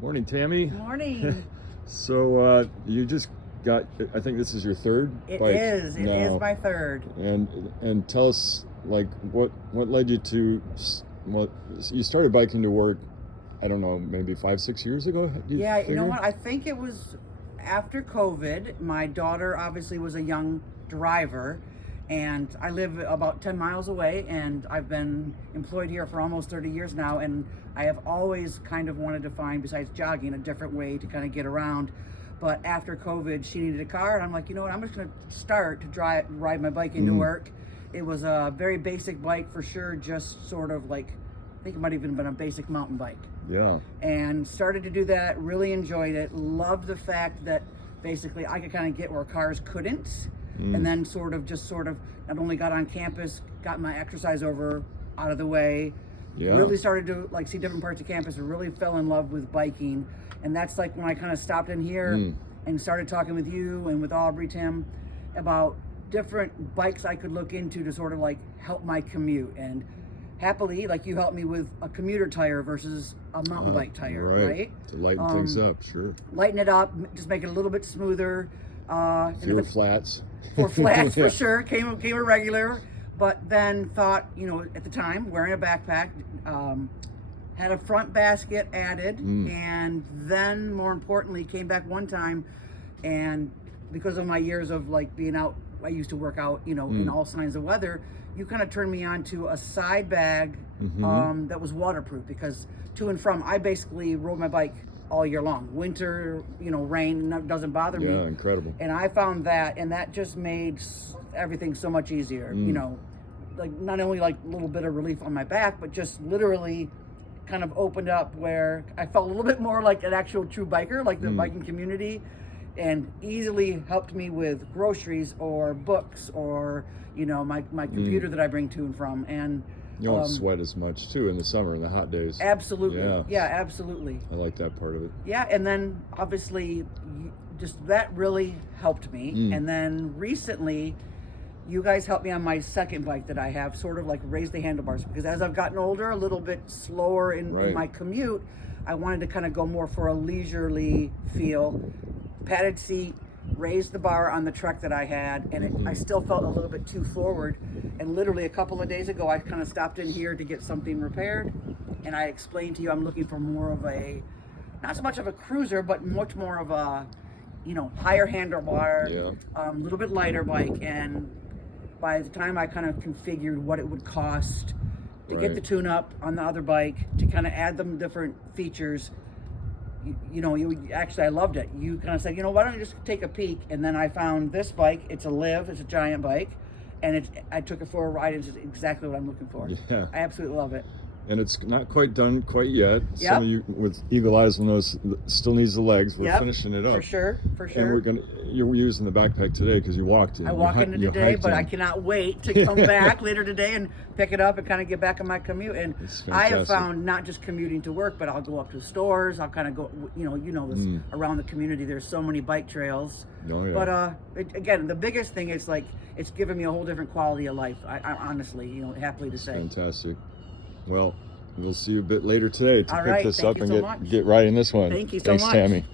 Morning, Tammy. Morning. So you just got, I think this is your third It bike is. It now. is my third. And tell us, like, what led you to, what, you started biking to work, I don't know, maybe 5-6 years ago? Yeah, you know figure? what? I think it was after COVID. My daughter obviously was a young driver, and I live about 10 miles away, and I've been employed here for almost 30 years now, and I have always kind of wanted to find, besides jogging, a different way to kind of get around. But after COVID, she needed a car, and I'm like, you know what? I'm just going to start to ride my bike into work. It was a very basic bike for sure, just sort of like, I think it might have even been a basic mountain bike. Yeah. And started to do that, really enjoyed it, loved the fact that basically I could kind of get where cars couldn't. And then sort of not only got on campus, got my exercise out of the way, Yeah. really started to like see different parts of campus, really fell in love with biking. And that's like when I kind of stopped in here and started talking with you and with Aubrey, Tim, about different bikes I could look into to sort of like help my commute. And happily, like, you helped me with a commuter tire versus a mountain bike tire, right? To lighten things up, sure. Lighten it up, just make it a little bit smoother. Fewer flats. For flats, Yeah. for sure, came a regular, but then thought, you know, at the time, wearing a backpack, had a front basket added, and then more importantly, came back one time, and because of my years of like being out, I used to work out, you know, in all signs of weather, you kind of turned me on to a side bag that was waterproof, because to and from, I basically rode my bike all year long. Winter, you know, rain, that doesn't bother me. Yeah, incredible. And I found that, and that just made everything so much easier. You know, like not only like a little bit of relief on my back, but just literally kind of opened up where I felt a little bit more like an actual true biker, like the biking community, and easily helped me with groceries or books or, you know, my computer that I bring to and from. And You don't sweat as much too in the summer, in the hot days. absolutely. Yeah. Yeah, absolutely. I like that part of it. Yeah, and then obviously just that really helped me. And then recently you guys helped me on my second bike that I have, sort of like raise the handlebars, because as I've gotten older, a little bit slower in my commute, I wanted to kind of go more for a leisurely feel. Padded seat, raised the bar on the truck that I had, and I still felt a little bit too forward. And literally a couple of days ago, I kind of stopped in here to get something repaired, and I explained to you I'm looking for more of a, not so much of a cruiser, but much more of a, you know, higher handlebar, little bit lighter bike. And by the time I kind of configured what it would cost to get the tune up on the other bike, to kind of add them different features, you actually, I loved it. You kind of said, you know, why don't you just take a peek? And then I found this bike. It's a Liv. It's a giant bike, and I took it for a ride. It's exactly what I'm looking for. Yeah. I absolutely love it. And it's not quite done quite yet. Some of you with eagle eyes will notice it still needs the legs. We're finishing it up. For sure. And you're using the backpack today because you walked in. I walk in today, but I cannot wait to come back later today and pick it up and kind of get back on my commute. And I have found not just commuting to work, but I'll go up to stores. I'll kind of go, you know this, around the community. There's so many bike trails. Oh, yeah. But again, the biggest thing is like it's given me a whole different quality of life. I honestly, you know, happily to say. Fantastic. Well, we'll see you a bit later today to All pick right, this thank up you and so much. get riding this one. Thank you so Thanks, much. Tammy.